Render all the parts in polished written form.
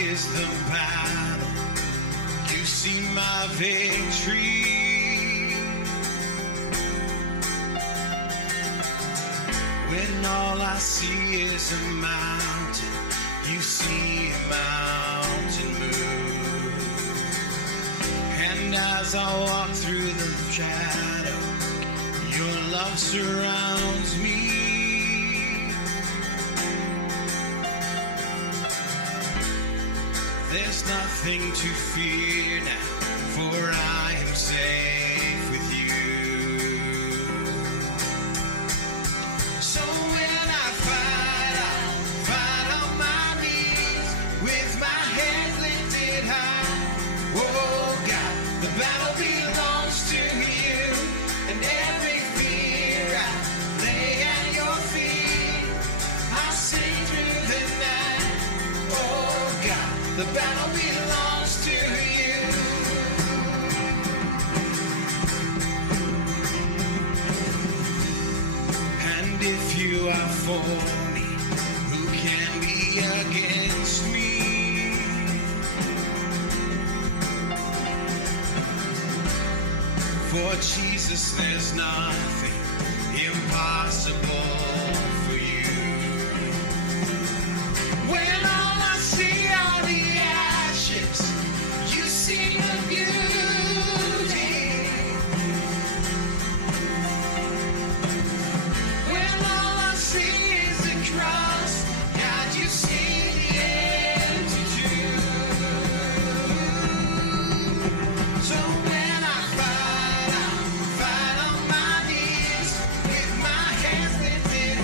is the battle. You see my victory. When all I see is a mountain, you see a mountain move. And as I walk through the shadow, your love surrounds me. There's nothing to fear now, for I am safe with you. So when I fight, I'll fight on my knees with my hands lifted high. Oh God, the battle belongs to you, and every fear I lay at your feet. I'll sing through the night. Oh God, the battle belongs to you. And if you are for me, who can be against me? For Jesus, there's nothing impossible for you. When all I see are the ashes, you see the beauty. When all I see is the cross, God, you see the empty tomb. So when I fight, I'll fight on my knees with my hands lifted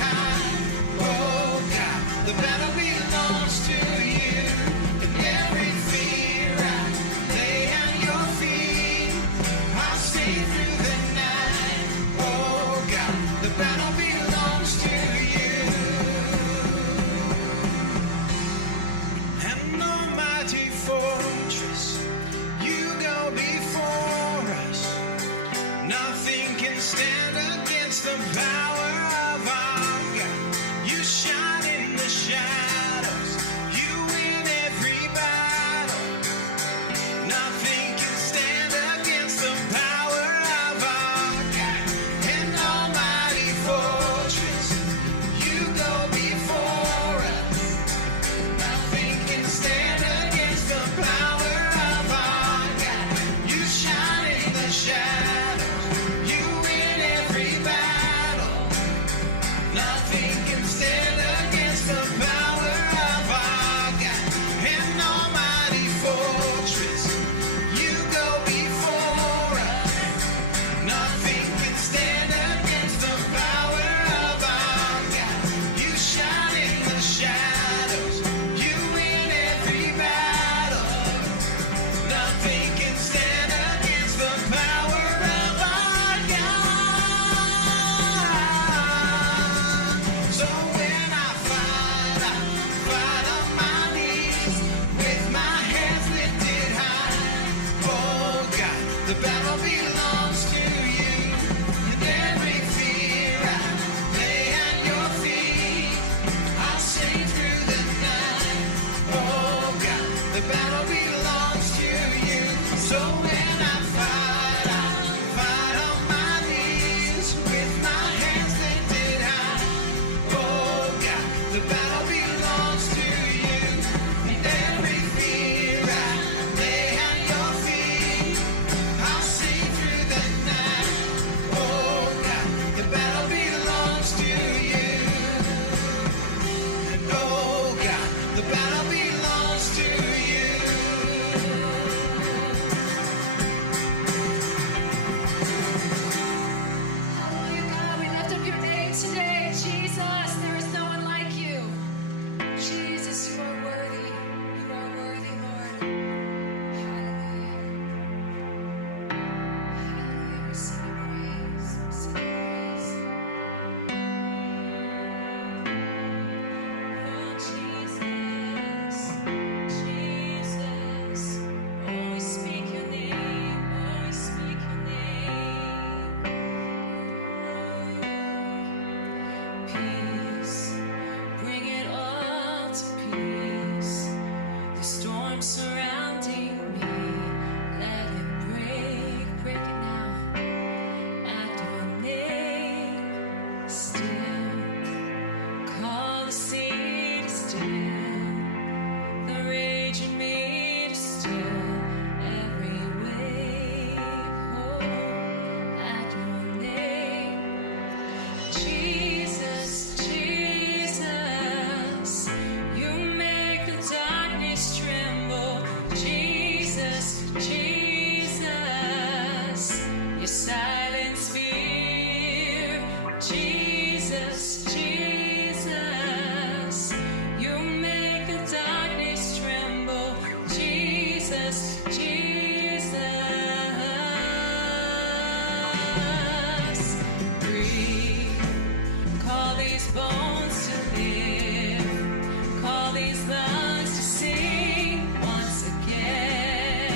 surrounding me. Let it break it now. At your name, still. Call the sea to still. The raging me to still. Every wave, oh, at your name. Jesus, Jesus, you make the darkness tremble. Jesus, Jesus, you silence fear. Jesus, Jesus, you make the darkness tremble. Jesus, Jesus, breathe. Call these bones to live. Call these lungs to sing once again.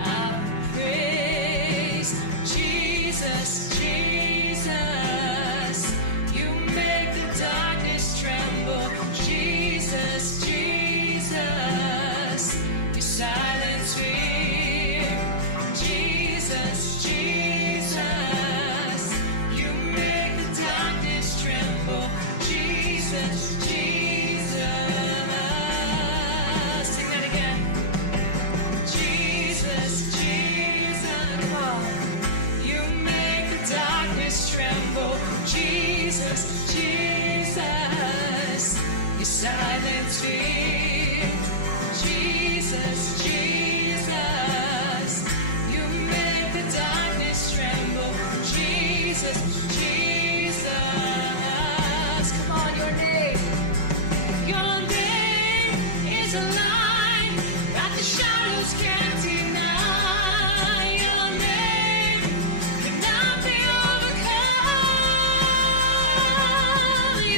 Our praise, Jesus, Jesus. You make the darkness tremble. Jesus, Jesus. You silence fear. Jesus, Jesus. You make the darkness tremble. Jesus, Jesus. Sing that again. Jesus, Jesus. Come on. You make the darkness tremble. Jesus, Jesus. You silence fear. Jesus, Jesus. You make the darkness tremble. Jesus, Jesus. Come on, your name. Your name is a light that the shadows can't deny. Your name cannot be overcome.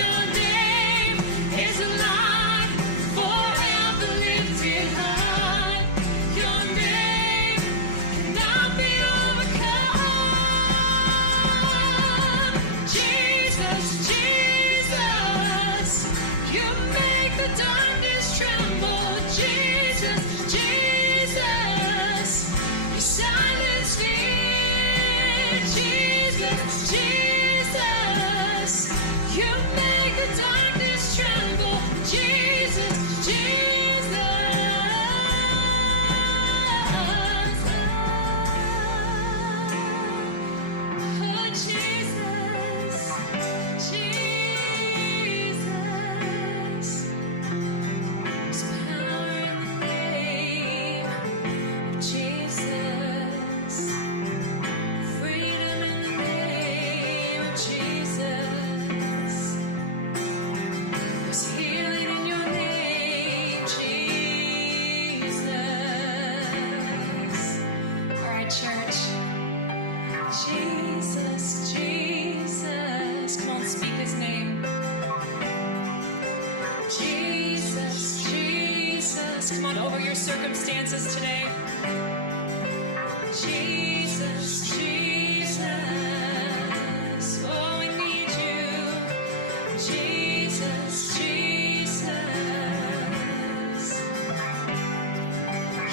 Your name is a light forever lifted high. Your name cannot be overcome. Jesus, Jesus, you make the darkness tremble. Jesus, Jesus, you silence fear. Jesus, Jesus, you make the darkness tremble. Jesus, Jesus. Oh, Jesus, Jesus. There's power in the name of Jesus. Freedom in the name of Jesus. There's healing in your name, Jesus. All right, church. Jesus, Jesus. Come on, speak his name. Jesus, Jesus. Come on, over your circumstances today. Jesus, Jesus. Oh, we need you. Jesus, Jesus.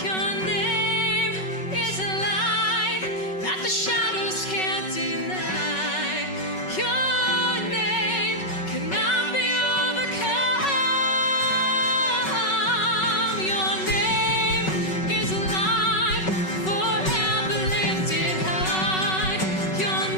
Your name is a light that the shadows can't deny. Your name cannot be overcome. Your name is a light forever lifted high. Your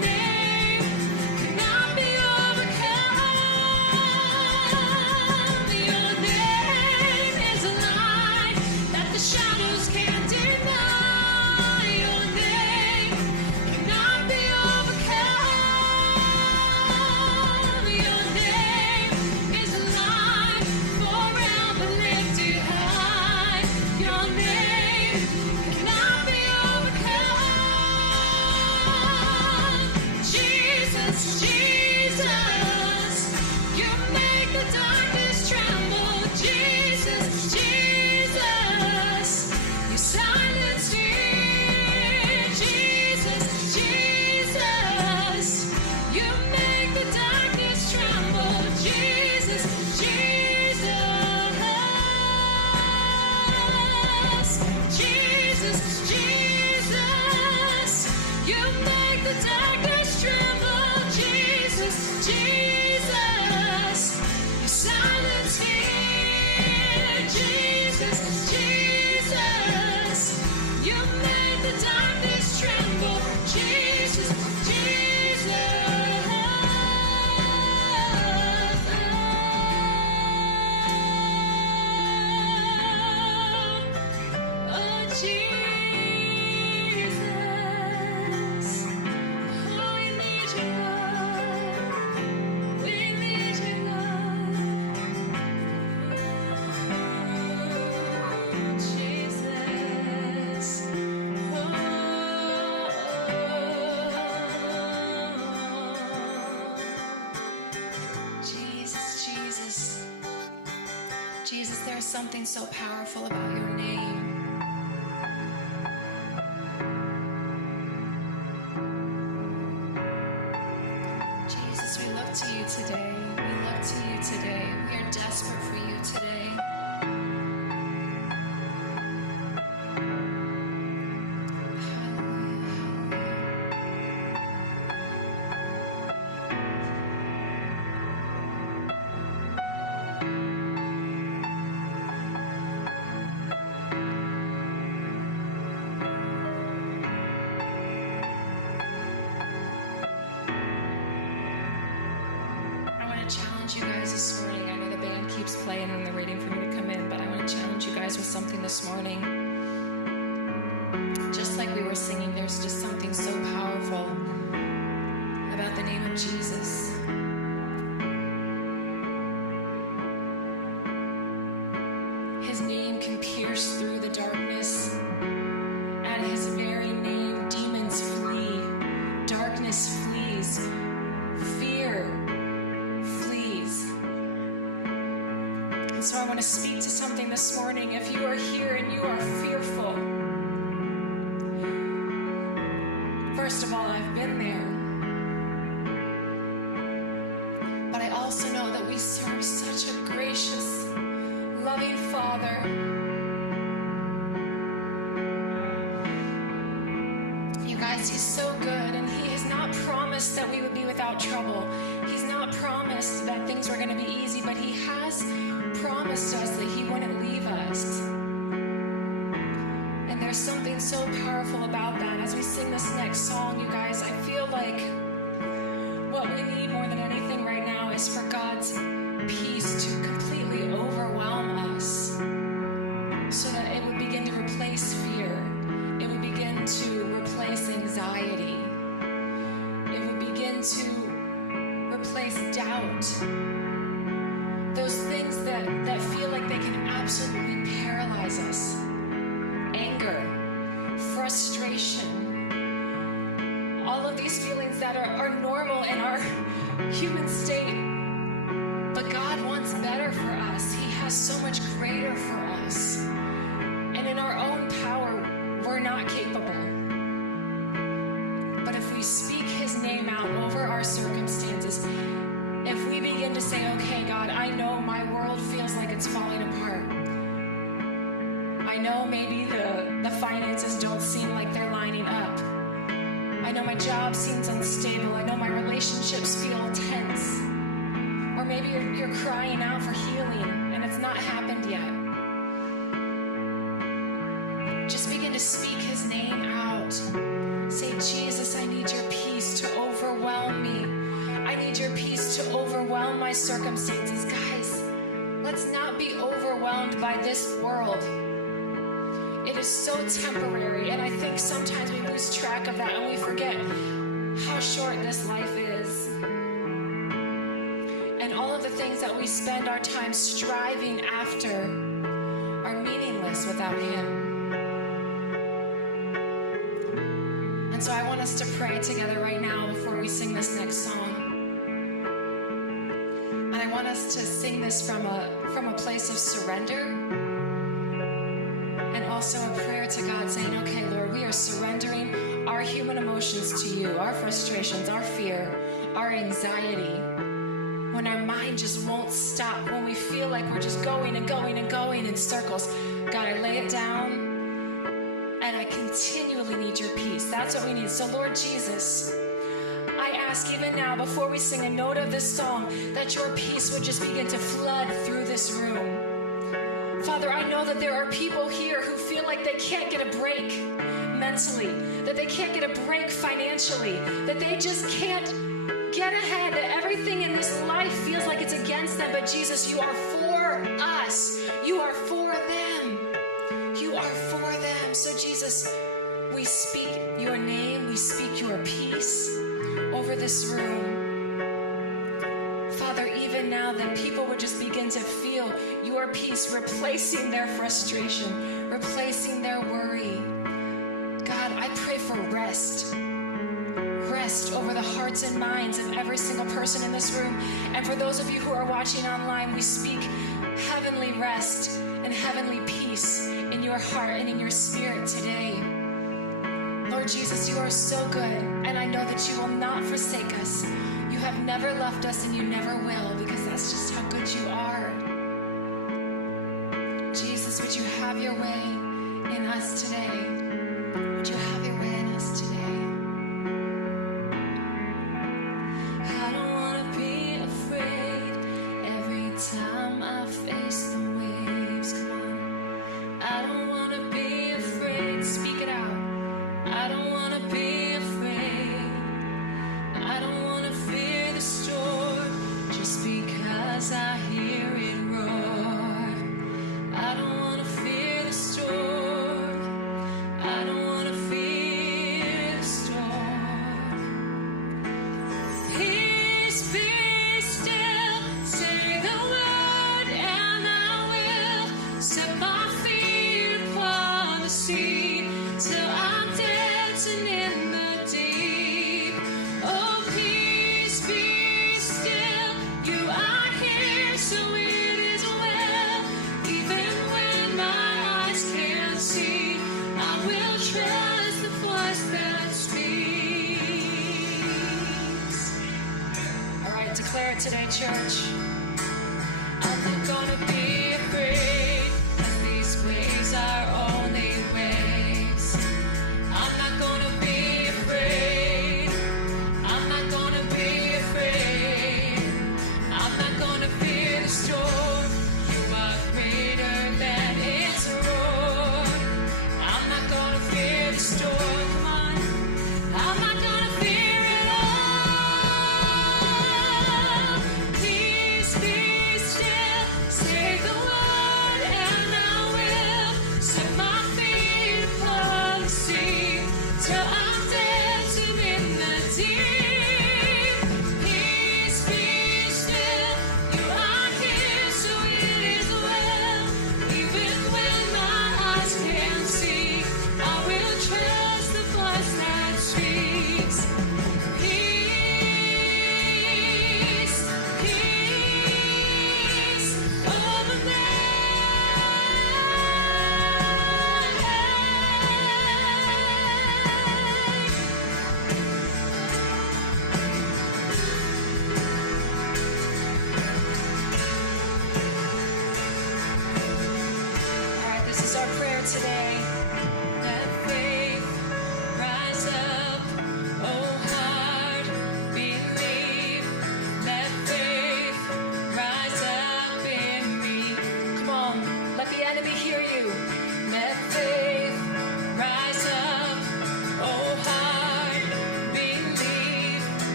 something so powerful about your name. Jesus, we look to you today. We look to you today. We are desperate for you today. You guys this morning. I know the band keeps playing and they're waiting for me to come in, but I want to challenge you guys with something this morning. Just like we were singing, there's just something so powerful about the name of Jesus. His name can pierce through the darkness. At his very name, demons flee. Darkness flees. Fear. So I want to speak to something this morning. If you are here and you are fearful, first of all, I've been there. But I also know that we serve such a gracious, loving Father. You guys, He's so good, and He has not promised that we would be without trouble. He's not promised that things were going to be easy, but He has promised us that He wouldn't leave us. And there's something so powerful about that. As we sing this next song, you guys, I feel like what we need more than anything right now is for God's peace to completely overwhelm us, so that it would begin to replace fear. It would begin to replace anxiety. It would begin to replace doubt. Those things that feel like they can absolutely paralyze us. Anger, frustration, all of these feelings that are normal in our human state. But God wants better for us. He has so much greater for us. And in our own power, we're not capable. But if we speak His name out over our circumstances, if we begin to say, okay, God, I know my world feels like it's falling apart. I know maybe the finances don't seem like they're lining up. I know my job seems unstable. I know my relationships feel tense. Or maybe you're crying out for healing and it's not happened yet. Just begin to speak His name out. Say, Jesus, I need your peace to overwhelm me. I need your peace to overwhelm my circumstances. Guys, let's not be overwhelmed by this world. It is so temporary, and I think sometimes we lose track of that and we forget how short this life is. And all of the things that we spend our time striving after are meaningless without Him. And so I want us to pray together right now before we sing this next song. And I want us to sing this from a place of surrender, and also a prayer to God saying, okay, Lord, we are surrendering our human emotions to you, our frustrations, our fear, our anxiety. When our mind just won't stop, when we feel like we're just going and going and going in circles, God, I lay it down. And I continually need your peace. That's what we need. So Lord Jesus, I ask even now, before we sing a note of this song, that your peace would just begin to flood through this room. Father, I know that there are people here who feel like they can't get a break mentally, that they can't get a break financially, that they just can't get ahead, that everything in this life feels like it's against them. But Jesus, you are for us. You are for them. You are for them. So Jesus, we speak your name, we speak your peace over this room. Father, even now that people would just begin to feel your peace replacing their frustration, replacing their worry. God, I pray for rest. Rest over the hearts and minds of every single person in this room. And for those of you who are watching online, we speak heavenly rest and heavenly peace in your heart and in your spirit today. Lord Jesus, you are so good, and I know that you will not forsake us. You have never left us, and you never will, because that's just how good you are. Jesus, would you have your way in us today? Would you have your way in us today? I don't want to be afraid every time I face the waves. Come on. I don't want to be afraid. Speak it out. I don't want to be afraid. I don't want to fear the storm just because I hear it roar. I don't want to fear the storm. I don't want to fear the storm. Peace, be still. Say the word and I will set my feet upon the sea till I'm dancing in the deep. Oh, peace, be still. You are here, so it is well. Even when my eyes can't see, I will trust the voice that speaks. All right, declare it today, church. I'm not gonna be afraid, 'cause these waves are only waves. I'm not gonna be afraid. I'm not gonna be afraid. I'm not gonna fear the storm. You are greater than its roar. I'm not gonna fear the storm. Come on. I'm not gonna fear it all. Peace,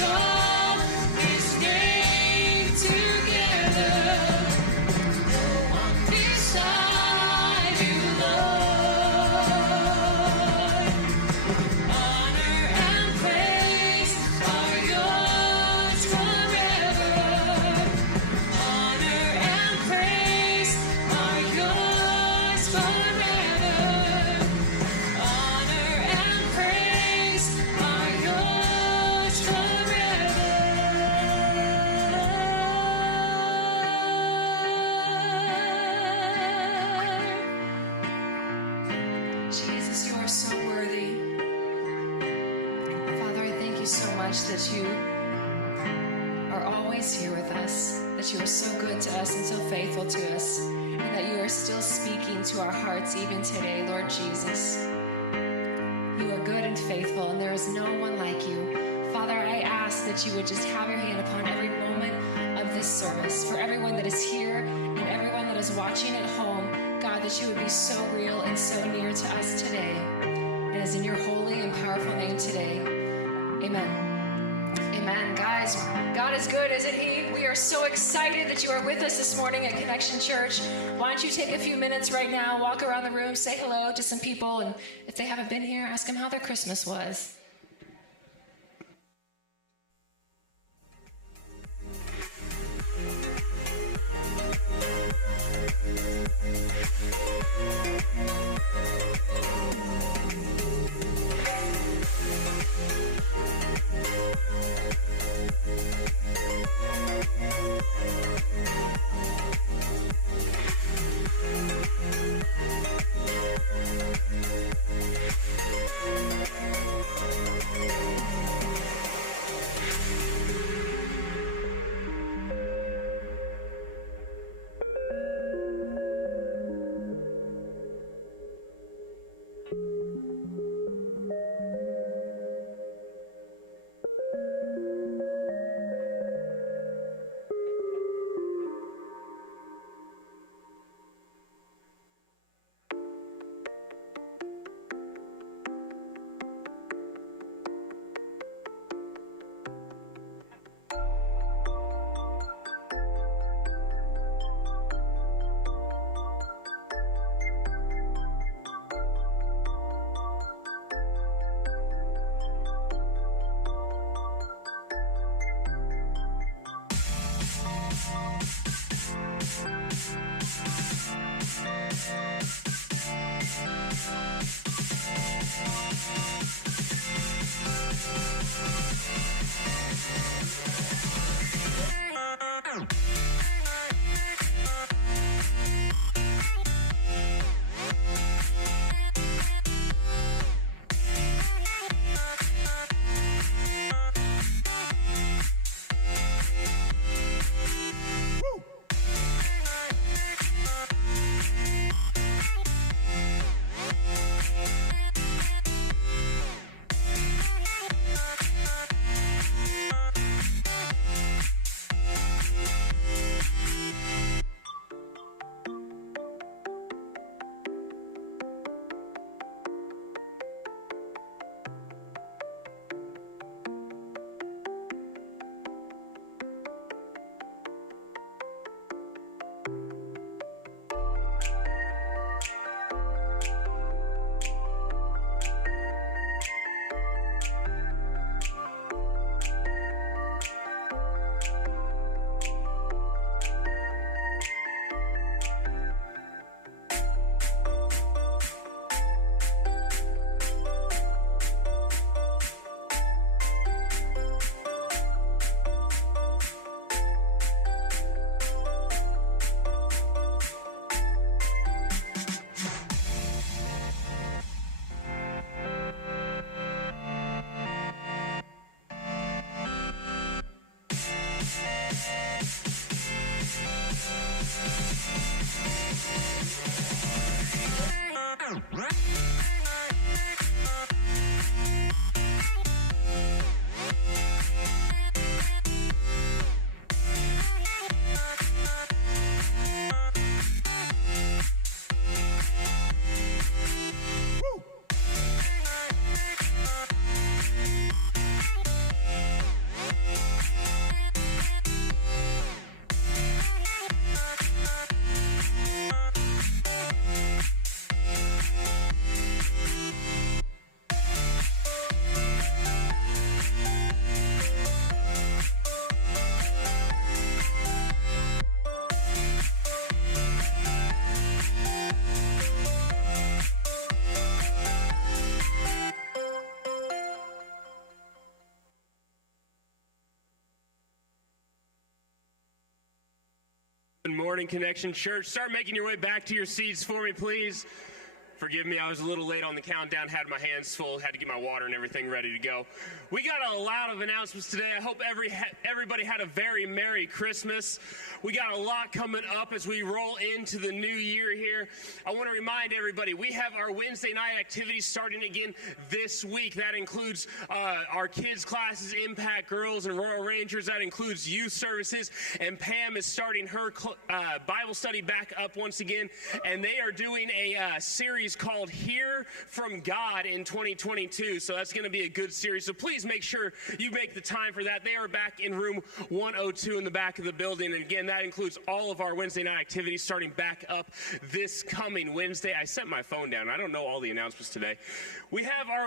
extol His name together. No one beside you, Lord. Honor and praise are yours forever. Honor and praise are yours forever. Honor and praise are yours forever. Jesus, you are so worthy. Father, I thank you so much that you are always here with us, that you are so good to us and so faithful to us, and that you are still speaking to our hearts even today, Lord Jesus. You are good and faithful, and there is no one like you. Father, I ask that you would just have your hand upon every moment of this service, for everyone that is here and everyone that is watching at home, God, that you would be so real and so near to us today. It is in your holy and powerful name today. Amen. Amen. Guys, God is good, isn't He? We are so excited that you are with us this morning at Connection Church. Why don't you take a few minutes right now, walk around the room, say hello to some people, and if they haven't been here, ask them how their Christmas was. morning, Connection Church. Start making your way back to your seats for me, please. Forgive me, I was a little late on the countdown, had my hands full, had to get my water and everything ready to go. We got a lot of announcements today. I hope everybody had a very Merry Christmas. We got a lot coming up as we roll into the new year here. I want to remind everybody, we have our Wednesday night activities starting again this week. That includes our kids' classes, Impact Girls and Royal Rangers. That includes youth services. And Pam is starting her Bible study back up once again. And they are doing a series called Hear from God in 2022. So that's going to be a good series. So please make sure you make the time for that. They are back in room 102 in the back of the building. And again, that includes all of our Wednesday night activities starting back up this coming Wednesday. I set my phone down. I don't know all the announcements today. We have our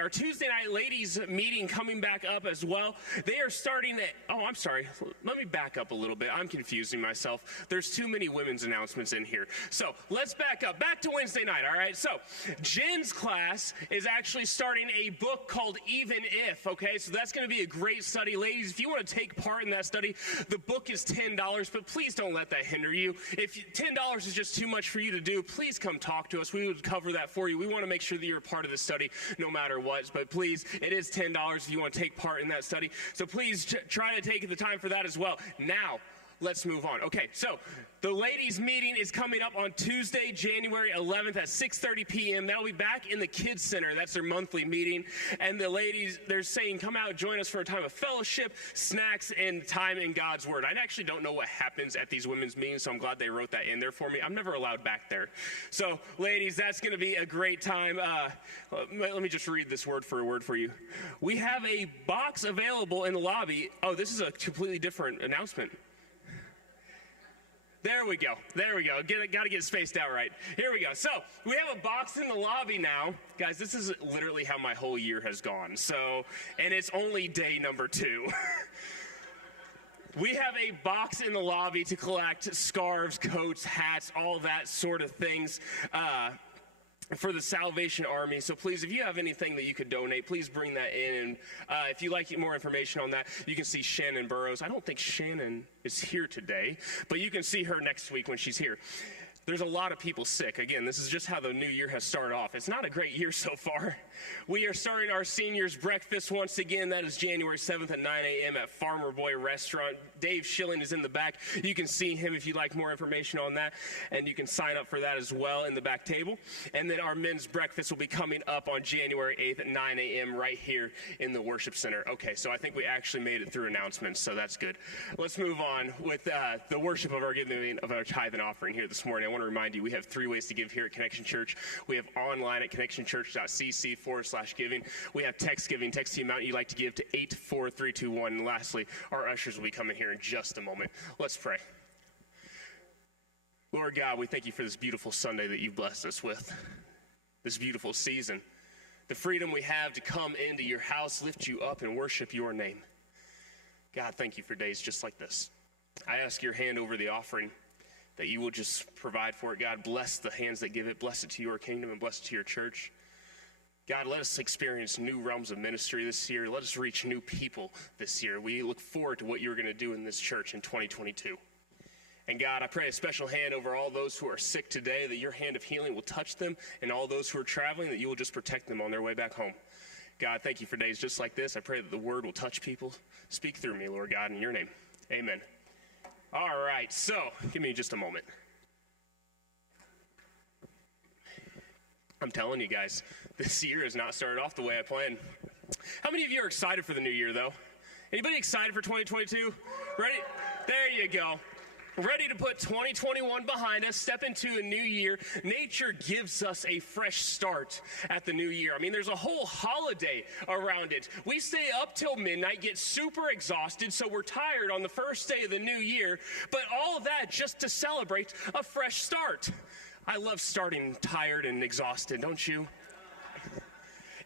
our Tuesday night ladies meeting coming back up as well. They are starting at, I'm sorry. Let me back up a little bit. I'm confusing myself. There's too many women's announcements in here. So let's back up. Back to Wednesday night, all right? So Jen's class is actually starting a book called Even If, okay? So that's going to be a great study. Ladies, if you want to take part in that study, the book is $10, but please don't let that hinder you. If $10 is just too much for you to do, please come talk to us. We would cover that for you. We want to make sure that you're a part of the study no matter what, but please, it is $10 if you want to take part in that study. So please try to take the time for that as well. Now, let's move on. Okay, so the ladies' meeting is coming up on Tuesday, January 11th at 6:30 p.m. That'll be back in the Kids Center. That's their monthly meeting. And the ladies, they're saying, come out, join us for a time of fellowship, snacks, and time in God's Word. I actually don't know what happens at these women's meetings, so I'm glad they wrote that in there for me. I'm never allowed back there. So, ladies, that's going to be a great time. Let me just read this word for you. We have a box available in the lobby. Oh, this is a completely different announcement. There we go. Got to get spaced out right. Here we go. So we have a box in the lobby now. Guys, this is literally how my whole year has gone. And it's only day number 2. We have a box in the lobby to collect scarves, coats, hats, all that sort of things. For the Salvation Army. So please, if you have anything that you could donate, please bring that in. And if you'd like more information on that, you can see Shannon Burrows. I don't think Shannon is here today, but you can see her next week when she's here. There's a lot of people sick. Again, this is just how the new year has started off. It's not a great year so far. We are starting our seniors breakfast once again. That is January 7th at 9 a.m. at Farmer Boy Restaurant. Dave Schilling is in the back. You can see him if you'd like more information on that, and you can sign up for that as well in the back table. And then our men's breakfast will be coming up on January 8th at 9 a.m. right here in the worship center. Okay, so I think we actually made it through announcements, so that's good. Let's move on with the worship of our giving of our tithe and offering here this morning. I want to remind you, we have 3 ways to give here at Connection Church. We have online at connectionchurch.cc/giving. We have text giving. Text the amount you'd like to give to 84321. And lastly, our ushers will be coming here in just a moment. Let's pray. Lord God, we thank you for this beautiful Sunday that you've blessed us with, this beautiful season, the freedom we have to come into your house, lift you up, and worship your name. God, thank you for days just like this. I ask your hand over the offering, that you will just provide for it. God, bless the hands that give it. Bless it to your kingdom and bless it to your church. God, let us experience new realms of ministry this year. Let us reach new people this year. We look forward to what you're going to do in this church in 2022. And God, I pray a special hand over all those who are sick today, that your hand of healing will touch them, and all those who are traveling, that you will just protect them on their way back home. God, thank you for days just like this. I pray that the word will touch people. Speak through me, Lord God, in your name. Amen. All right, so give me just a moment. I'm telling you guys, this year has not started off the way I planned. How many of you are excited for the new year, though? Anybody excited for 2022? Ready? There you go. Ready to put 2021 behind us, step into a new year. Nature gives us a fresh start at the new year. I mean, there's a whole holiday around it. We stay up till midnight, get super exhausted, so we're tired on the first day of the new year, but all of that just to celebrate a fresh start. I love starting tired and exhausted, don't you?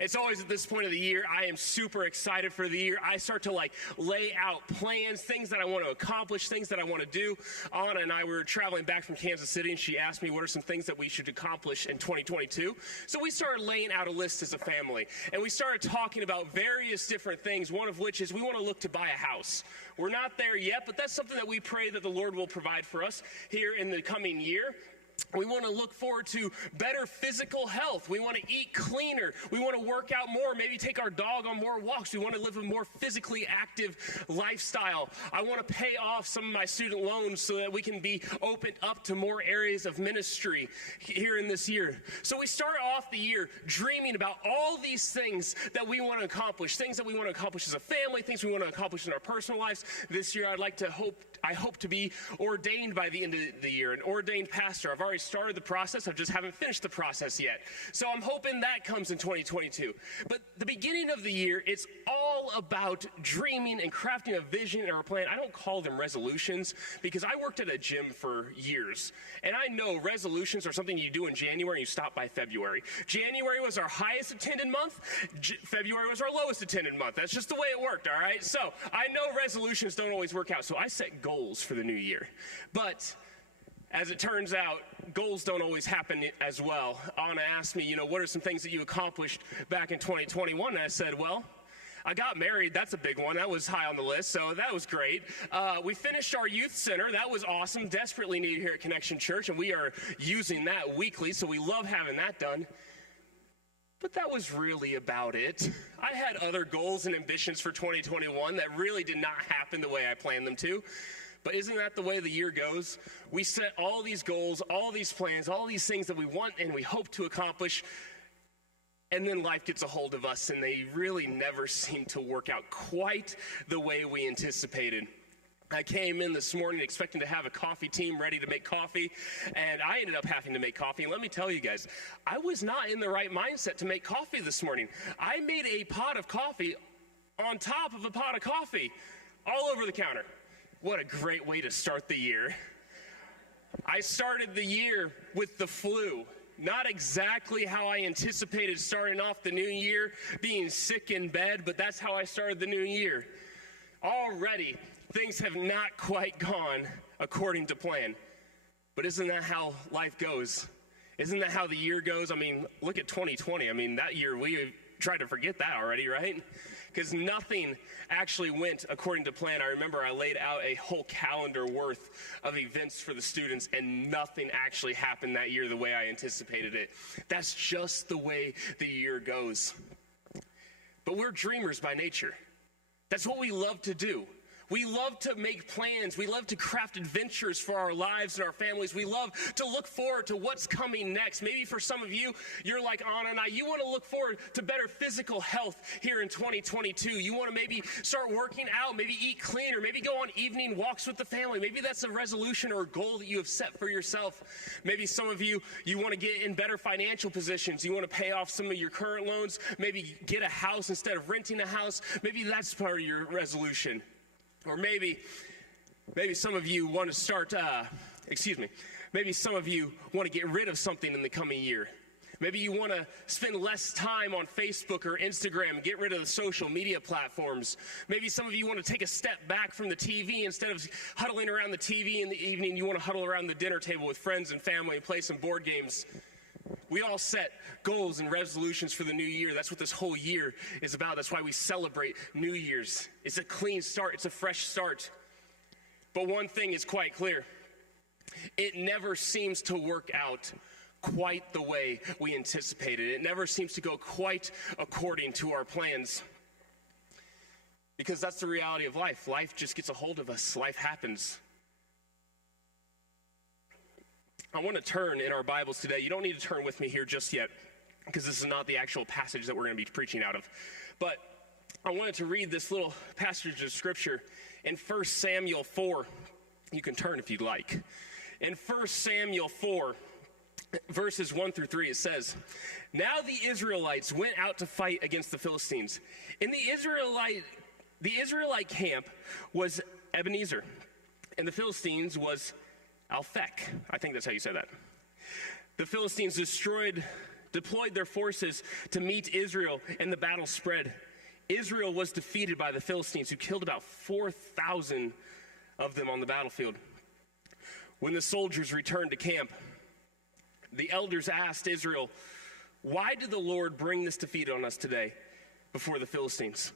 It's always at this point of the year, I am super excited for the year. I start to lay out plans, things that I want to accomplish, things that I want to do. Anna and I were traveling back from Kansas City, and she asked me what are some things that we should accomplish in 2022. So we started laying out a list as a family, and we started talking about various different things, one of which is we want to look to buy a house. We're not there yet, but that's something that we pray that the Lord will provide for us here in the coming year. We want to look forward to better physical health. We want to eat cleaner. We want to work out more, maybe take our dog on more walks. We want to live a more physically active lifestyle. I want to pay off some of my student loans so that we can be opened up to more areas of ministry here in this year. So we start off the year dreaming about all these things that we want to accomplish, things that we want to accomplish as a family, things we want to accomplish in our personal lives. This year, I hope to be ordained by the end of the year, an ordained pastor. I've already started the process. I just haven't finished the process yet. So I'm hoping that comes in 2022. But the beginning of the year, it's all about dreaming and crafting a vision or a plan. I don't call them resolutions because I worked at a gym for years. And I know resolutions are something you do in January and you stop by February. January was our highest attended month. February was our lowest attended month. That's just the way it worked, all right? So I know resolutions don't always work out. So I set goals for the new year. But as it turns out, goals don't always happen as well. Anna asked me, what are some things that you accomplished back in 2021? And I said, well, I got married. That's a big one. That was high on the list, so that was great. We finished our youth center. That was awesome. Desperately needed here at Connection Church, and we are using that weekly, so we love having that done. But that was really about it. I had other goals and ambitions for 2021 that really did not happen the way I planned them to. But isn't that the way the year goes? We set all these goals, all these plans, all these things that we want and we hope to accomplish, and then life gets a hold of us, and they really never seem to work out quite the way we anticipated. I came in this morning expecting to have a coffee team ready to make coffee, and I ended up having to make coffee. And let me tell you guys, I was not in the right mindset to make coffee this morning. I made a pot of coffee on top of a pot of coffee all over the counter. What a great way to start the year. I started the year with the flu. Not exactly how I anticipated starting off the new year, being sick in bed, but that's how I started the new year. Already, things have not quite gone according to plan. But isn't that how life goes? Isn't that how the year goes? I mean, look at 2020. I mean, that year we tried to forget that already, right? Because nothing actually went according to plan. I remember I laid out a whole calendar worth of events for the students, and nothing actually happened that year the way I anticipated it. That's just the way the year goes. But we're dreamers by nature. That's what we love to do. We love to make plans. We love to craft adventures for our lives and our families. We love to look forward to what's coming next. Maybe for some of you, you're like Anna and I, you want to look forward to better physical health here in 2022. You want to maybe start working out, maybe eat cleaner, maybe go on evening walks with the family. Maybe that's a resolution or a goal that you have set for yourself. Maybe some of you want to get in better financial positions. You want to pay off some of your current loans, maybe get a house instead of renting a house. Maybe that's part of your resolution. Or maybe some of you want to start, maybe some of you want to get rid of something in the coming year. Maybe you want to spend less time on Facebook or Instagram, get rid of the social media platforms. Maybe some of you want to take a step back from the TV. Instead of huddling around the TV in the evening, you want to huddle around the dinner table with friends and family and play some board games. We all set goals and resolutions for the new year. That's what this whole year is about. That's why we celebrate New Year's. It's a clean start. It's a fresh start. But one thing is quite clear. It never seems to work out quite the way we anticipated. It never seems to go quite according to our plans. Because that's the reality of life. Life just gets a hold of us. Life happens. I want to turn in our Bibles today. You don't need to turn with me here just yet, because this is not the actual passage that we're going to be preaching out of. But I wanted to read this little passage of Scripture in 1 Samuel 4. You can turn if you'd like. In 1 Samuel 4, verses 1 through 3, it says, "Now the Israelites went out to fight against the Philistines. In the Israelite camp was Ebenezer, and the Philistines was Alphek." I think that's how you say that. The Philistines destroyed deployed their forces to meet Israel, and the battle spread. Israel was defeated by the Philistines, who killed about 4,000 of them on the battlefield. When the soldiers returned to camp, the elders asked Israel, "Why did the Lord bring this defeat on us today before the Philistines?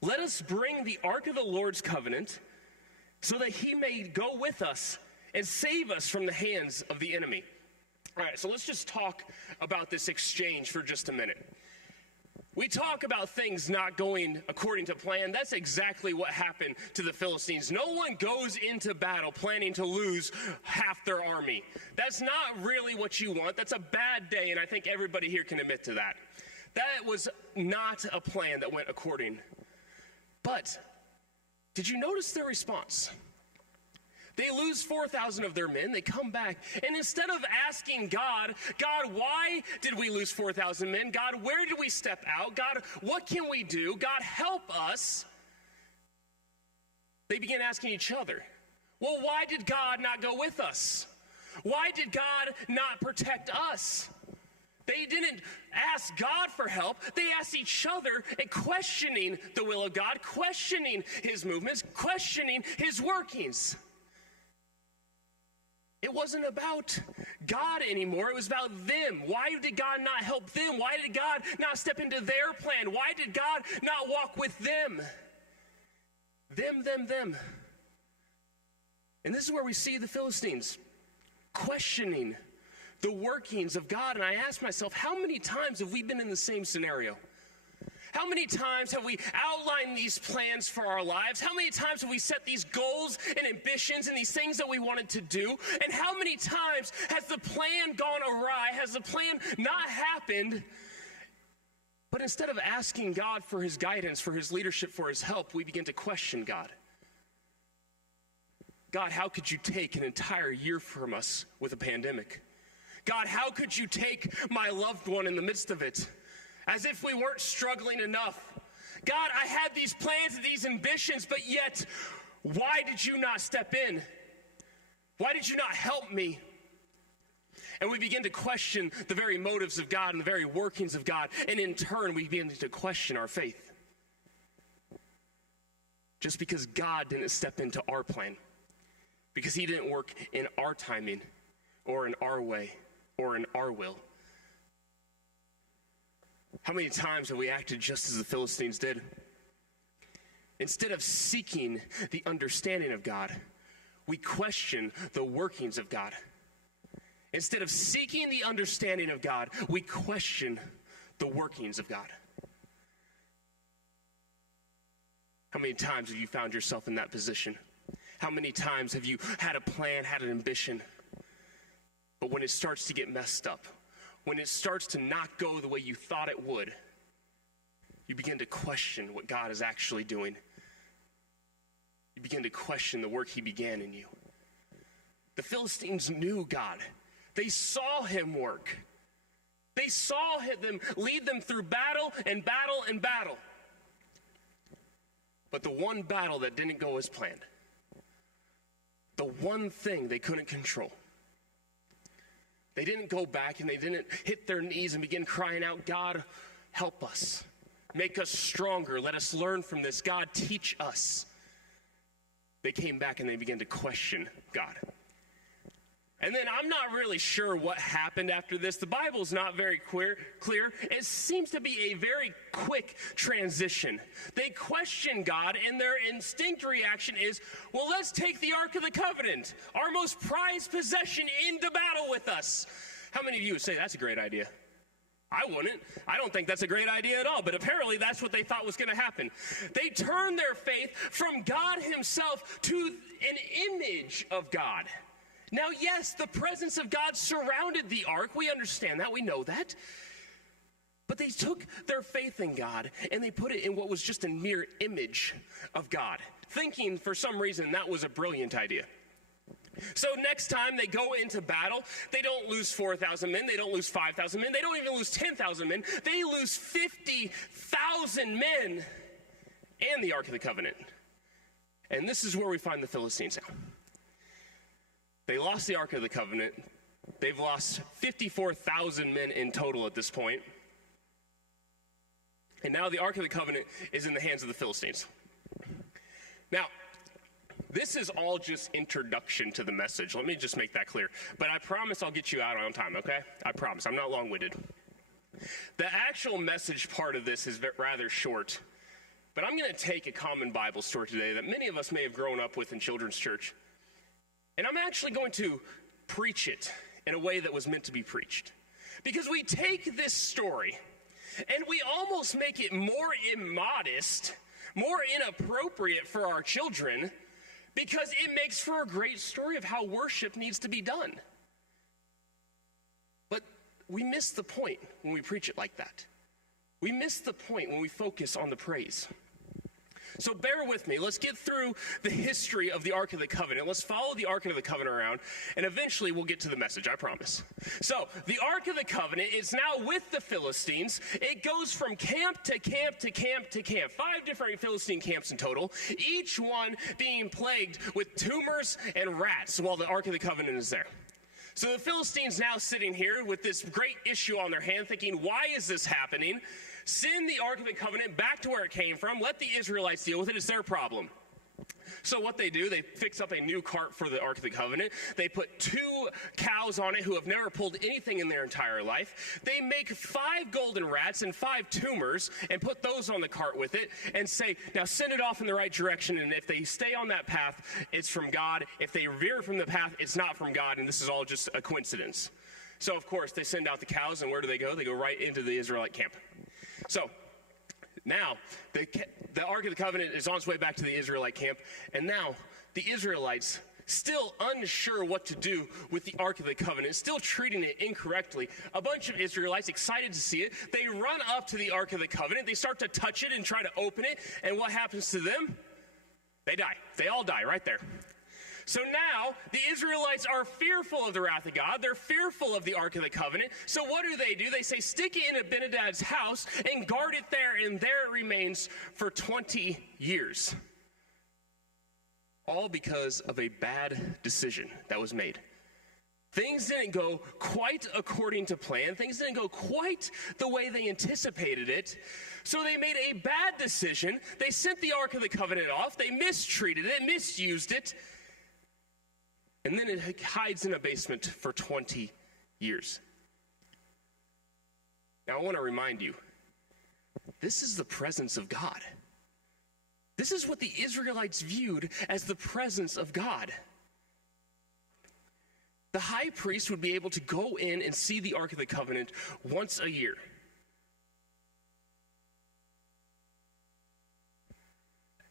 Let us bring the ark of the Lord's covenant so that he may go with us and save us from the hands of the enemy." All right, so let's just talk about this exchange for just a minute. We talk about things not going according to plan. That's exactly what happened to the Philistines. No one goes into battle planning to lose half their army. That's not really what you want. That's a bad day, and I think everybody here can admit to that. That was not a plan that went according. But did you notice their response? They lose 4,000 of their men. They come back. And instead of asking God, why did we lose 4,000 men? God, where did we step out? God, what can we do? God, help us. They began asking each other, well, why did God not go with us? Why did God not protect us? They didn't ask God for help. They asked each other and questioning the will of God, questioning his movements, questioning his workings. It wasn't about God anymore. It was about them. Why did God not help them? Why did God not step into their plan? Why did God not walk with them? Them. And this is where we see the Philistines questioning the workings of God. And I ask myself, how many times have we been in the same scenario? How many times have we outlined these plans for our lives? How many times have we set these goals and ambitions and these things that we wanted to do? And how many times has the plan gone awry? Has the plan not happened? But instead of asking God for his guidance, for his leadership, for his help, we begin to question God. God, how could you take an entire year from us with a pandemic? God, how could you take my loved one in the midst of it? As if we weren't struggling enough. God, I had these plans and these ambitions, but yet, why did you not step in? Why did you not help me? And we begin to question the very motives of God and the very workings of God. And in turn, we begin to question our faith. Just because God didn't step into our plan. Because he didn't work in our timing, or in our way, or in our will. How many times have we acted just as the Philistines did? Instead of seeking the understanding of God, we question the workings of God. Instead of seeking the understanding of God, we question the workings of God. How many times have you found yourself in that position? How many times have you had a plan, had an ambition, but when it starts to get messed up, when it starts to not go the way you thought it would, you begin to question what God is actually doing. You begin to question the work he began in you. The Philistines knew God. They saw him work. They saw him lead them through battle and battle and battle. But the one battle that didn't go as planned, the one thing they couldn't control, they didn't go back and they didn't hit their knees and begin crying out, God, help us. Make us stronger. Let us learn from this. God, teach us. They came back and they began to question God. And then I'm not really sure what happened after this. The Bible's not very clear. It seems to be a very quick transition. They question God, and their instinct reaction is, well, let's take the Ark of the Covenant, our most prized possession, into battle with us. How many of you would say that's a great idea? I wouldn't. I don't think that's a great idea at all, but apparently that's what they thought was going to happen. They turned their faith from God himself to an image of God. Now, yes, the presence of God surrounded the ark. We understand that. We know that. But they took their faith in God and they put it in what was just a mere image of God, thinking for some reason that was a brilliant idea. So next time they go into battle, they don't lose 4,000 men. They don't lose 5,000 men. They don't even lose 10,000 men. They lose 50,000 men and the Ark of the Covenant. And this is where we find the Philistines now. They lost the Ark of the Covenant. They've lost 54,000 men in total at this point. And now the Ark of the Covenant is in the hands of the Philistines. Now, this is all just introduction to the message. Let me just make that clear. But I promise I'll get you out on time, okay? I promise. I'm not long-winded. The actual message part of this is rather short. But I'm going to take a common Bible story today that many of us may have grown up with in children's church. And I'm actually going to preach it in a way that was meant to be preached. Because we take this story and we almost make it more immodest, more inappropriate for our children, because it makes for a great story of how worship needs to be done. But we miss the point when we preach it like that. We miss the point when we focus on the praise. So bear with me. Let's get through the history of the Ark of the Covenant. Let's follow the Ark of the Covenant around, and eventually we'll get to the message, I promise. So the Ark of the Covenant is now with the Philistines. It goes from camp to camp to camp to camp. 5 different Philistine camps in total, each one being plagued with tumors and rats while the Ark of the Covenant is there. So the Philistines now sitting here with this great issue on their hand, thinking, why is this happening? Send the Ark of the Covenant back to where it came from. Let the Israelites deal with it. It's their problem. So what they do, they fix up a new cart for the Ark of the Covenant. They put 2 cows on it who have never pulled anything in their entire life. They make 5 golden rats and 5 tumors and put those on the cart with it and say, now send it off in the right direction. And if they stay on that path, it's from God. If they veer from the path, it's not from God. And this is all just a coincidence. So, of course, they send out the cows, and where do they go? They go right into the Israelite camp. So now the Ark of the Covenant is on its way back to the Israelite camp, and now the Israelites, still unsure what to do with the Ark of the Covenant, still treating it incorrectly. A bunch of Israelites, excited to see it, they run up to the Ark of the Covenant, they start to touch it and try to open it, and what happens to them? They die. They all die right there. So now, the Israelites are fearful of the wrath of God. They're fearful of the Ark of the Covenant. So what do? They say, stick it in Abinadab's house and guard it there, and there it remains for 20 years. All because of a bad decision that was made. Things didn't go quite according to plan. Things didn't go quite the way they anticipated it. So they made a bad decision. They sent the Ark of the Covenant off. They mistreated it, misused it. And then it hides in a basement for 20 years. Now I want to remind you, this is the presence of God. This is what the Israelites viewed as the presence of God. The high priest would be able to go in and see the Ark of the Covenant once a year.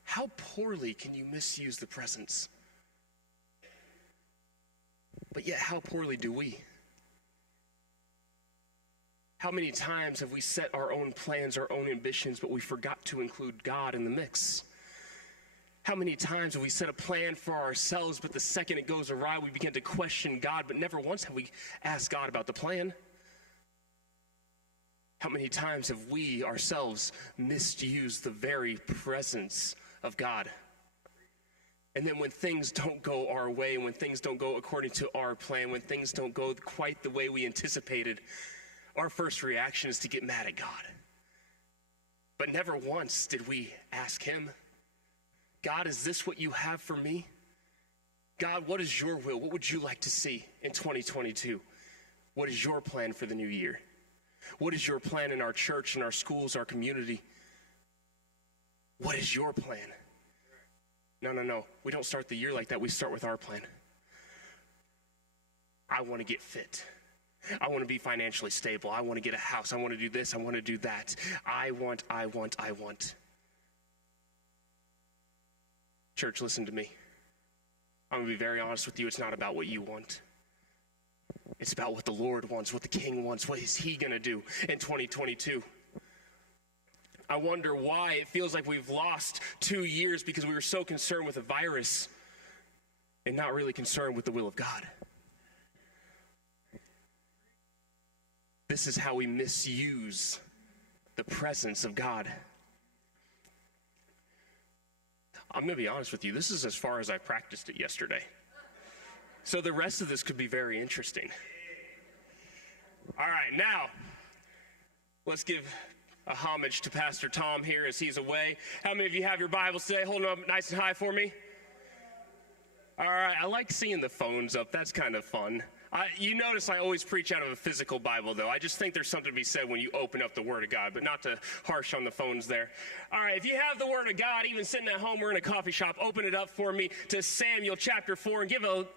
How poorly can you misuse the presence? But yet, how poorly do we? How many times have we set our own plans, our own ambitions, but we forgot to include God in the mix? How many times have we set a plan for ourselves, but the second it goes awry, we begin to question God, but never once have we asked God about the plan? How many times have we ourselves misused the very presence of God? And then when things don't go our way, when things don't go according to our plan, when things don't go quite the way we anticipated, our first reaction is to get mad at God. But never once did we ask him, God, is this what you have for me? God, what is your will? What would you like to see in 2022? What is your plan for the new year? What is your plan in our church, in our schools, our community? What is your plan? No. We don't start the year like that. We start with our plan. I want to get fit. I want to be financially stable. I want to get a house. I want to do this. I want to do that. I want. Church, listen to me. I'm going to be very honest with you. It's not about what you want. It's about what the Lord wants, what the King wants. What is he going to do in 2022? I wonder why it feels like we've lost 2 years because we were so concerned with a virus and not really concerned with the will of God. This is how we misuse the presence of God. I'm going to be honest with you. This is as far as I practiced it yesterday. So the rest of this could be very interesting. All right, now, let's give a homage to Pastor Tom here as he's away. How many of you have your Bibles today? Hold them up nice and high for me. All right, I like seeing the phones up. That's kind of fun. You notice I always preach out of a physical Bible, though. I just think there's something to be said when you open up the Word of God, but not to harsh on the phones there. All right, if you have the Word of God, even sitting at home or in a coffee shop, open it up for me to Samuel chapter 4 and 2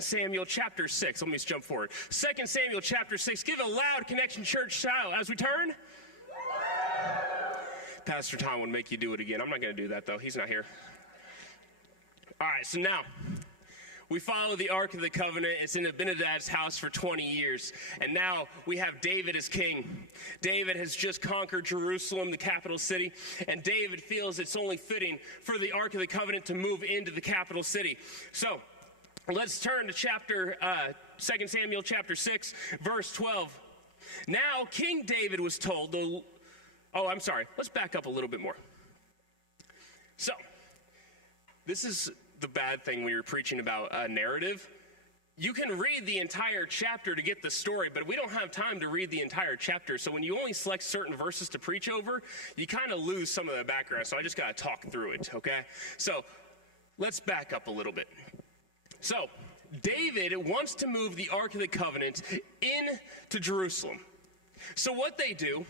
Samuel chapter 6. Let me just jump forward. 2 Samuel chapter 6. Give a loud Connection Church shout as we turn. Pastor Tom would make you do it again. I'm not going to do that, though. He's not here. All right, so now, we follow the Ark of the Covenant. It's in Abinadab's house for 20 years. And now we have David as king. David has just conquered Jerusalem, the capital city. And David feels it's only fitting for the Ark of the Covenant to move into the capital city. So let's turn to 2 Samuel chapter 6, verse 12. Now King David was told, let's back up a little bit more. So, this is the bad thing when you're preaching about a narrative. You can read the entire chapter to get the story, but we don't have time to read the entire chapter. So when you only select certain verses to preach over, you kind of lose some of the background. So I just got to talk through it, okay? So let's back up a little bit. So David wants to move the Ark of the Covenant into Jerusalem. So what they do,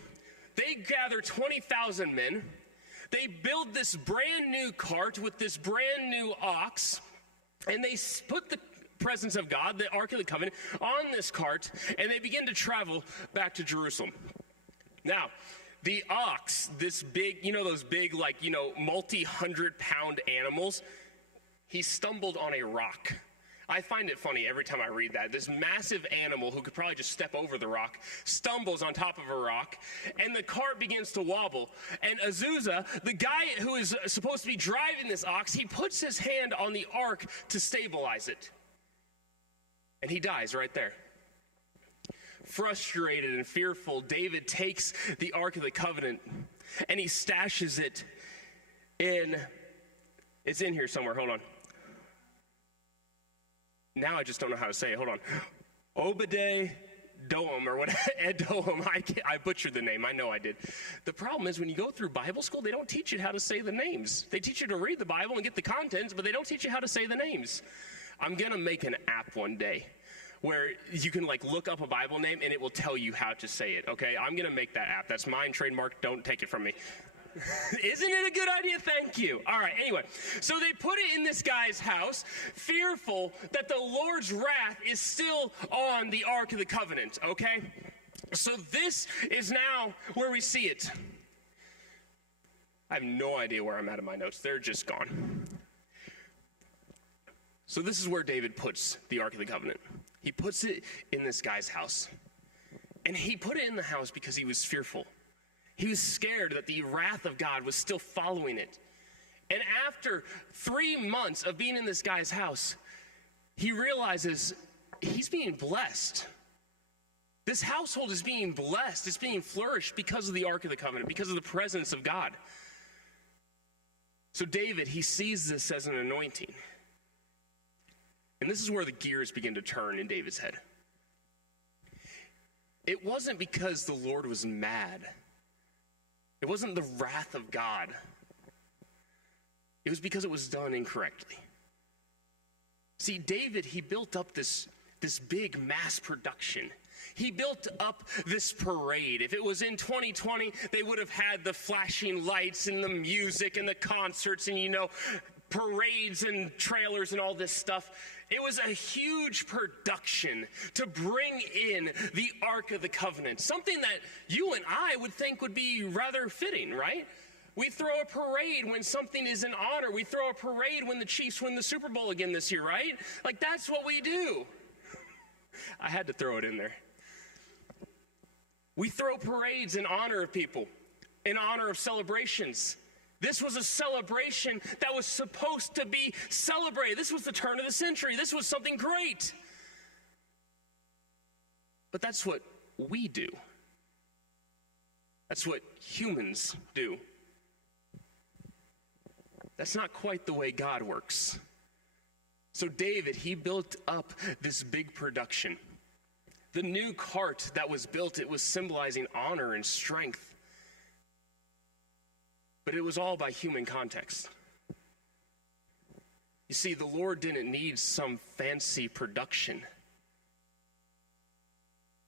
they gather 20,000 men. They build this brand new cart with this brand new ox, and they put the presence of God, the Ark of the Covenant, on this cart, and they begin to travel back to Jerusalem. Now, the ox, this big, those big, multi-100-pound animals, he stumbled on a rock. I find it funny every time I read that. This massive animal who could probably just step over the rock stumbles on top of a rock, and the cart begins to wobble. And Azusa, the guy who is supposed to be driving this ox, he puts his hand on the ark to stabilize it. And he dies right there. Frustrated and fearful, David takes the Ark of the Covenant, and he stashes it it's in here somewhere, hold on. Now I just don't know how to say it. Hold on. Obed-Edom or what? Edom. I butchered the name. I know I did. The problem is when you go through Bible school, they don't teach you how to say the names. They teach you to read the Bible and get the contents, but they don't teach you how to say the names. I'm going to make an app one day where you can look up a Bible name and it will tell you how to say it. Okay, I'm going to make that app. That's mine, trademark. Don't take it from me. Isn't it a good idea? Thank you. All right, anyway. So they put it in this guy's house, fearful that the Lord's wrath is still on the Ark of the Covenant, okay? So this is now where we see it. I have no idea where I'm at in my notes. They're just gone. So this is where David puts the Ark of the Covenant. He puts it in this guy's house. And he put it in the house because he was fearful. He was scared that the wrath of God was still following it. And after 3 months of being in this guy's house, he realizes he's being blessed. This household is being blessed. It's being flourished because of the Ark of the Covenant, because of the presence of God. So David, he sees this as an anointing. And this is where the gears begin to turn in David's head. It wasn't because the Lord was mad. It wasn't the wrath of God. It was because it was done incorrectly. See, David, he built up this big mass production. He built up this parade. If it was in 2020, they would have had the flashing lights and the music and the concerts and, parades and trailers and all this stuff. It was a huge production to bring in the Ark of the Covenant, something that you and I would think would be rather fitting, right? We throw a parade when something is in honor. We throw a parade when the Chiefs win the Super Bowl again this year, right? That's what we do. I had to throw it in there. We throw parades in honor of people, in honor of celebrations. This was a celebration that was supposed to be celebrated. This was the turn of the century. This was something great. But that's what we do. That's what humans do. That's not quite the way God works. So David, he built up this big production. The new cart that was built, it was symbolizing honor and strength. But it was all by human context. You see, the Lord didn't need some fancy production.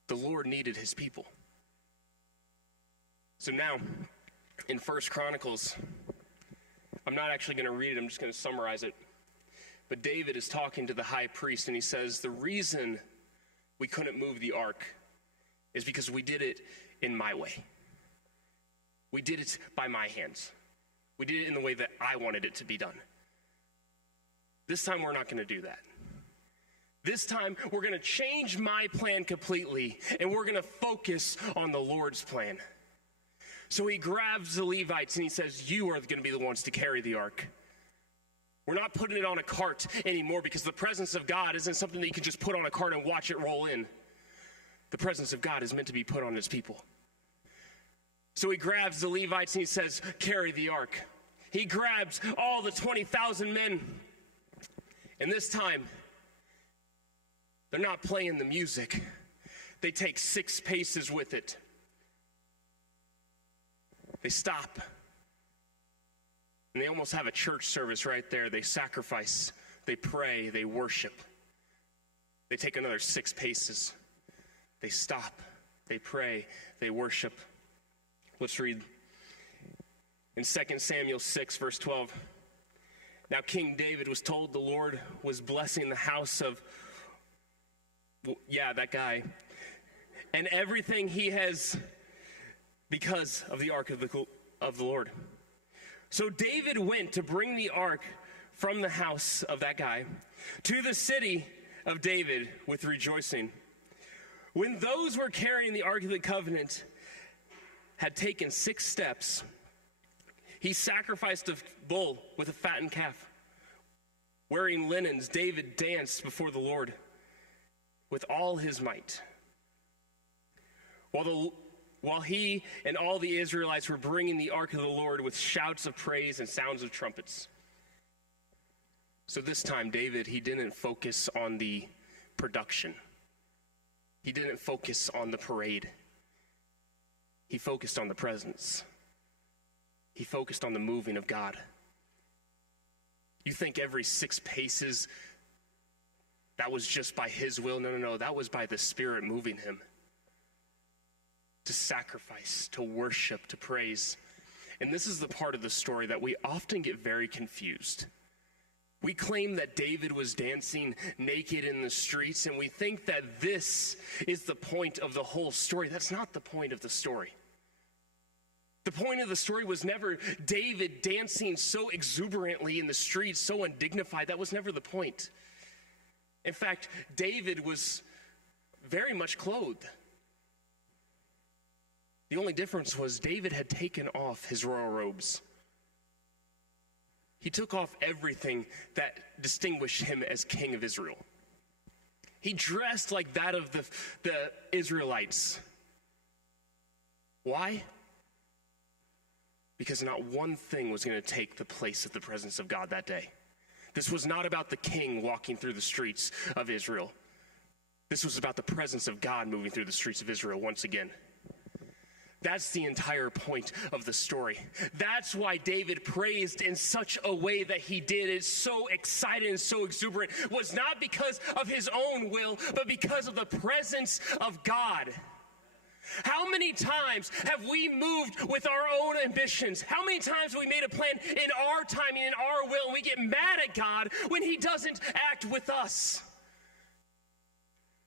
The Lord needed his people. So now, in 1 Chronicles, I'm not actually going to read it, I'm just going to summarize it. But David is talking to the high priest, and he says, the reason we couldn't move the ark is because we did it in my way. We did it by my hands. We did it in the way that I wanted it to be done. This time, we're not going to do that. This time, we're going to change my plan completely, and we're going to focus on the Lord's plan. So he grabs the Levites, and he says, you are going to be the ones to carry the ark. We're not putting it on a cart anymore, because the presence of God isn't something that you can just put on a cart and watch it roll in. The presence of God is meant to be put on his people. So he grabs the Levites and he says, carry the ark. He grabs all the 20,000 men. And this time, they're not playing the music. They take 6 paces with it. They stop. And they almost have a church service right there. They sacrifice, they pray, they worship. They take another 6 paces. They stop, they pray, they worship. Let's read in 2 Samuel 6, verse 12. Now King David was told the Lord was blessing the house of, that guy, and everything he has because of the ark of the Lord. So David went to bring the ark from the house of that guy to the city of David with rejoicing. When those who were carrying the ark of the covenant had taken 6 steps, he sacrificed a bull with a fattened calf. Wearing linens, David danced before the Lord with all his might. While he and all the Israelites were bringing the ark of the Lord with shouts of praise and sounds of trumpets. So this time, David, he didn't focus on the production. He didn't focus on the parade. He focused on the presence. He focused on the moving of God. You think every 6 paces, that was just by his will? No. That was by the Spirit moving him. To sacrifice, to worship, to praise. And this is the part of the story that we often get very confused. We claim that David was dancing naked in the streets, and we think that this is the point of the whole story. That's not the point of the story. The point of the story was never David dancing so exuberantly in the streets, so undignified. That was never the point. In fact, David was very much clothed. The only difference was David had taken off his royal robes. He took off everything that distinguished him as king of Israel. He dressed like that of the Israelites. Why? Because not one thing was going to take the place of the presence of God that day. This was not about the king walking through the streets of Israel. This was about the presence of God moving through the streets of Israel once again. That's the entire point of the story. That's why David praised in such a way that he did. It's so excited and so exuberant. It was not because of his own will, but because of the presence of God. How many times have we moved with our own ambitions? How many times have we made a plan in our timing, in our will, and we get mad at God when he doesn't act with us?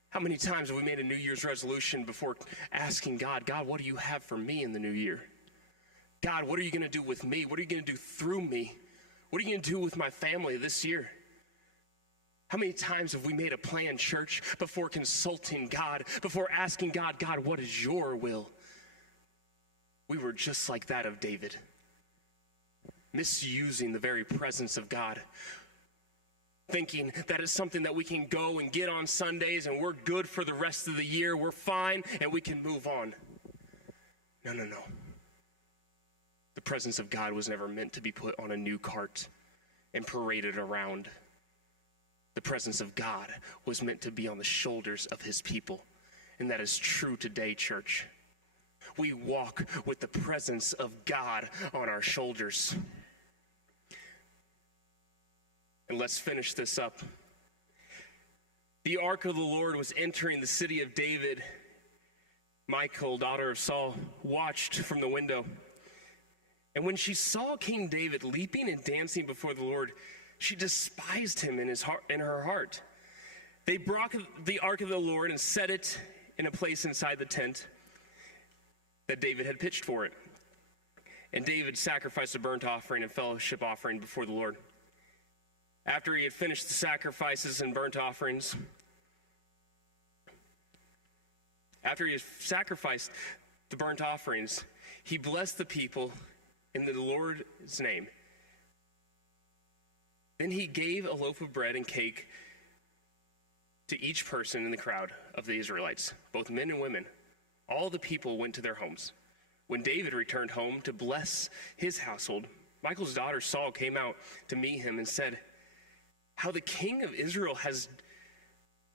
How many times have we made a New Year's resolution before asking God, God, what do you have for me in the new year? God, what are you going to do with me? What are you going to do through me? What are you going to do with my family this year? How many times have we made a plan, church, before consulting God, before asking God, God, what is your will? We were just like that of David, misusing the very presence of God, thinking that it's something that we can go and get on Sundays and we're good for the rest of the year, we're fine, and we can move on. No. The presence of God was never meant to be put on a new cart and paraded around. The presence of God was meant to be on the shoulders of his people And that is true today, church. We walk with the presence of God on our shoulders. And let's finish this up. The ark of the Lord was entering the city of David. Michal, daughter of Saul, watched from the window. And when she saw King David leaping and dancing before the Lord, she despised him in her heart. They brought the ark of the Lord and set it in a place inside the tent that David had pitched for it. And David sacrificed a burnt offering and fellowship offering before the Lord. After he had finished the sacrifices and burnt offerings, after he had sacrificed the burnt offerings, he blessed the people in the Lord's name. Then he gave a loaf of bread and cake to each person in the crowd of the Israelites, both men and women. All the people went to their homes. When David returned home to bless his household, Michal's daughter Saul came out to meet him and said, "How the king of Israel has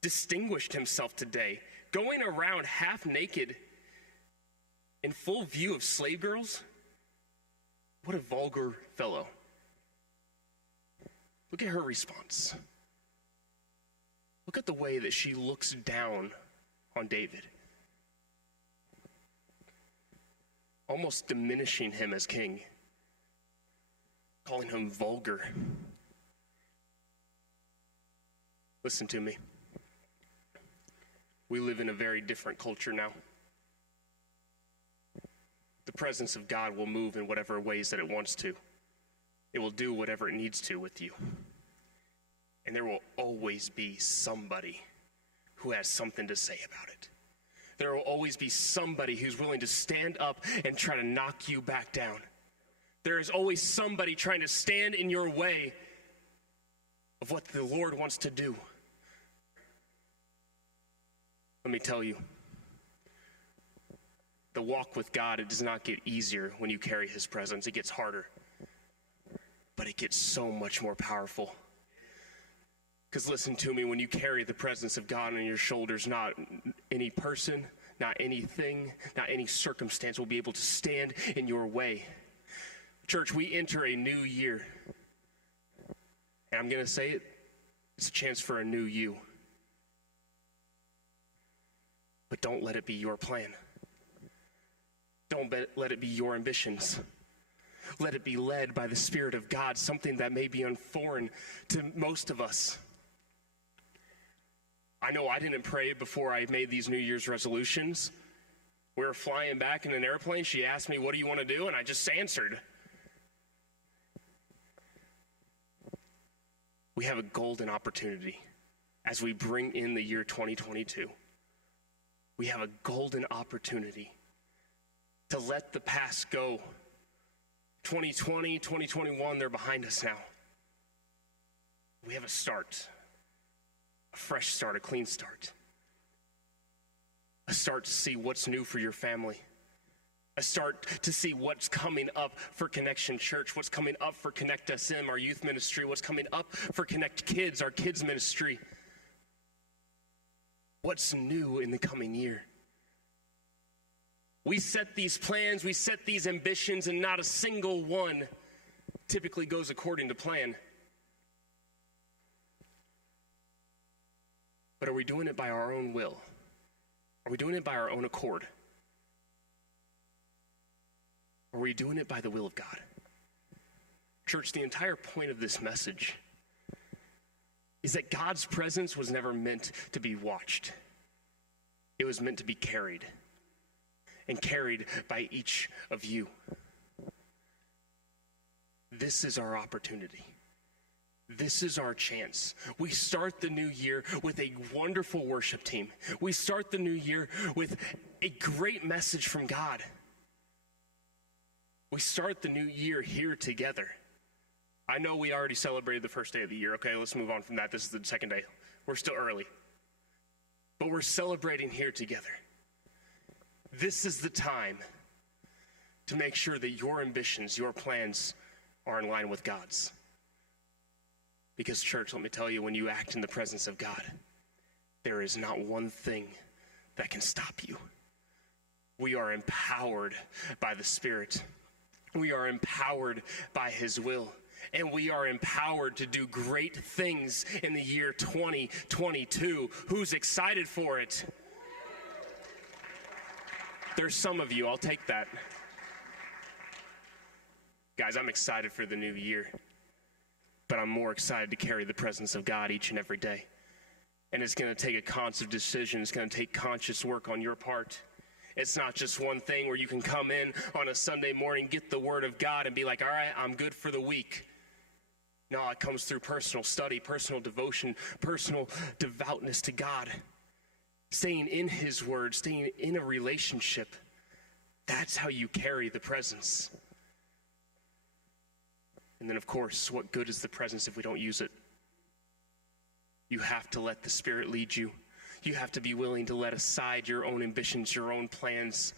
distinguished himself today, going around half naked in full view of slave girls? What a vulgar fellow." Look at her response. Look at the way that she looks down on David, almost diminishing him as king, calling him vulgar. Listen to me. We live in a very different culture now. The presence of God will move in whatever ways that it wants to. It will do whatever it needs to with you. And there will always be somebody who has something to say about it. There will always be somebody who's willing to stand up and try to knock you back down. There is always somebody trying to stand in your way of what the Lord wants to do. Let me tell you, the walk with God, it does not get easier when you carry his presence. It gets harder, but it gets so much more powerful. Because listen to me, when you carry the presence of God on your shoulders, not any person, not anything, not any circumstance will be able to stand in your way. Church, we enter a new year. And I'm going to say it, it's a chance for a new you. But don't let it be your plan. Don't let it be your ambitions. Let it be led by the Spirit of God, something that may be unforeign to most of us. I know I didn't pray before I made these New Year's resolutions. We were flying back in an airplane. She asked me, "What do you want to do?" And I just answered. We have a golden opportunity as we bring in the year 2022. We have a golden opportunity to let the past go. 2020, 2021, they're behind us now. We have a start, a fresh start, a clean start. A start to see what's new for your family. A start to see what's coming up for Connection Church, what's coming up for Connect SM, our youth ministry, what's coming up for Connect Kids, our kids ministry. What's new in the coming year? We set these plans, we set these ambitions, and not a single one typically goes according to plan. But are we doing it by our own will? Are we doing it by our own accord? Or are we doing it by the will of God? Church, the entire point of this message is that God's presence was never meant to be watched. It was meant to be carried, and carried by each of you. This is our opportunity. This is our chance. We start the new year with a wonderful worship team. We start the new year with a great message from God. We start the new year here together. I know we already celebrated the first day of the year. Okay, let's move on from that. This is the second day. We're still early. But we're celebrating here together. This is the time to make sure that your ambitions, your plans are in line with God's. Because, church, let me tell you, when you act in the presence of God, there is not one thing that can stop you. We are empowered by the Spirit. We are empowered by his will. And we are empowered to do great things in the year 2022. Who's excited for it? There's some of you, I'll take that. Guys, I'm excited for the new year. But I'm more excited to carry the presence of God each and every day. And it's going to take a conscious decision. It's going to take conscious work on your part. It's not just one thing where you can come in on a Sunday morning, get the word of God, and be like, all right, I'm good for the week. No, it comes through personal study, personal devotion, personal devoutness to God. Staying in his word, staying in a relationship. That's how you carry the presence. And then, of course, what good is the presence if we don't use it? You have to let the Spirit lead you. You have to be willing to let aside your own ambitions, your own plans,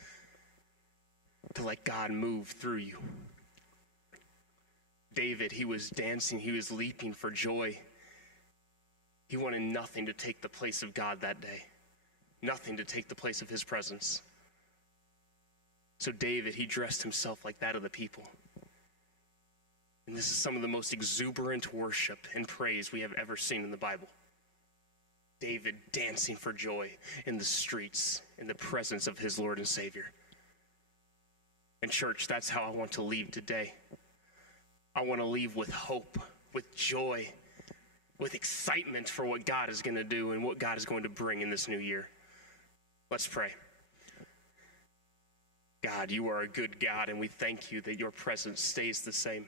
to let God move through you. David, he was dancing, he was leaping for joy. He wanted nothing to take the place of God that day. Nothing to take the place of his presence. So David, he dressed himself like that of the people. And this is some of the most exuberant worship and praise we have ever seen in the Bible. David dancing for joy in the streets, in the presence of his Lord and Savior. And church, that's how I want to leave today. I want to leave with hope, with joy, with excitement for what God is going to do and what God is going to bring in this new year. Let's pray. God, you are a good God, and we thank you that your presence stays the same,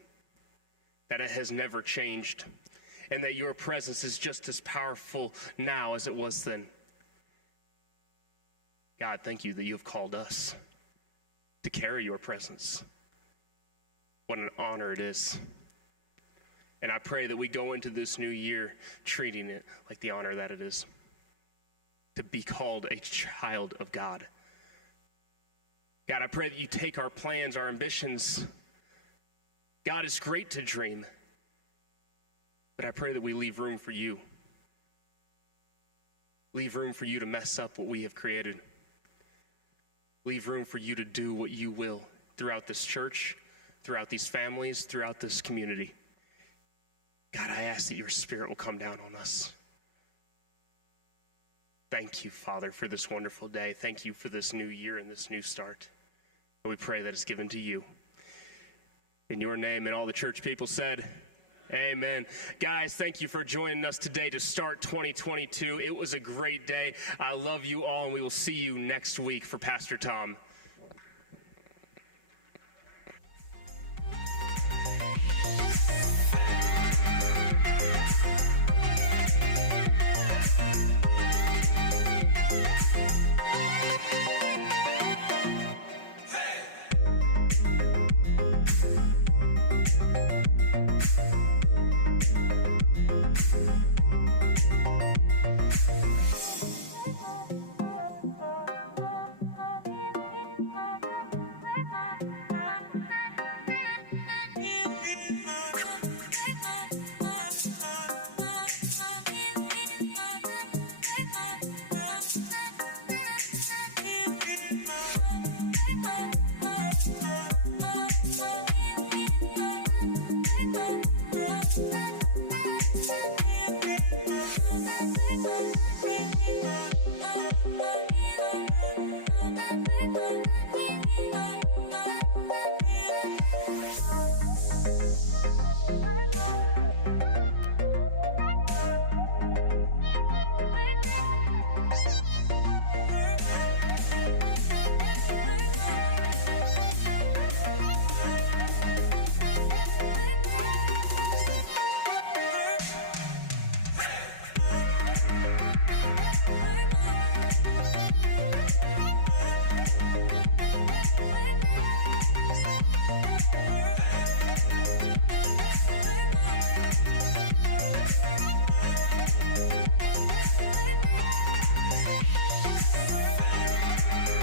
that it has never changed, and that your presence is just as powerful now as it was then. God, thank you that you have called us to carry your presence. What an honor it is. And I pray that we go into this new year treating it like the honor that it is, to be called a child of God. God, I pray that you take our plans, our ambitions. God, it's great to dream, but I pray that we leave room for you. Leave room for you to mess up what we have created. Leave room for you to do what you will throughout this church, throughout these families, throughout this community. God, I ask that your Spirit will come down on us. Thank you, Father, for this wonderful day. Thank you for this new year and this new start. And we pray that it's given to you. In your name, and all the church people said, amen. Guys, thank you for joining us today to start 2022. It was a great day. I love you all, and we will see you next week for Pastor Tom.